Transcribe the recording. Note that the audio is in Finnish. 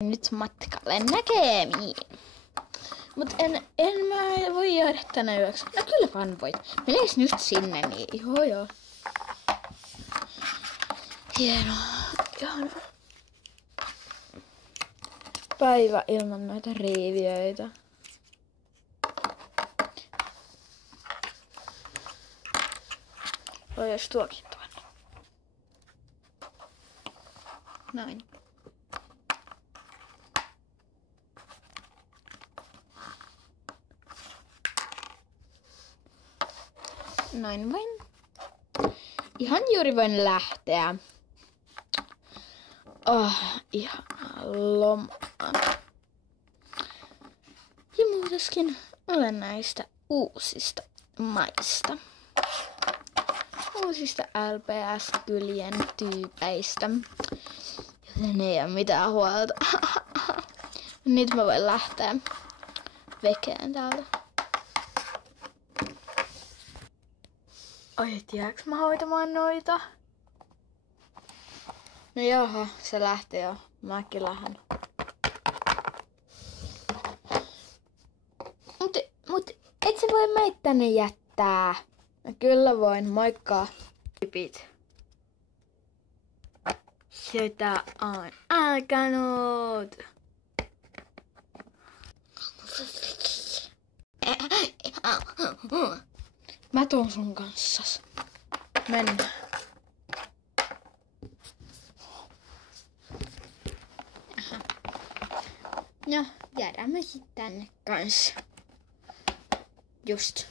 Nyt matkalle näkemiin. Mut en mä voi jäädä tänä yöksi. No kyllä vaan voit. Menes nyt sinne, niin joo. Hienoa. Päivä ilman noita riiviöitä. Voi jos tuokin tuonne. Näin. Noin vain. Ihan juuri voin lähteä. Ihan lomaa. Ja muutenkin olen näistä uusista maista. Uusista LPS-kylien tyypeistä. Joten ei ole mitään huolta. Nyt mä voin lähteä vekeen täältä. Ai, et jääks mä hoitamaan noita? No jaha, se lähtee jo. Mäkin lähden. Mut et sä voi meitä tänne jättää. No kyllä voin, moikka. Tyypit. Sitä on alkanut. Mä tuun sun kanssas. Mennään. No, jäädään me sit tänne kanssa. Just.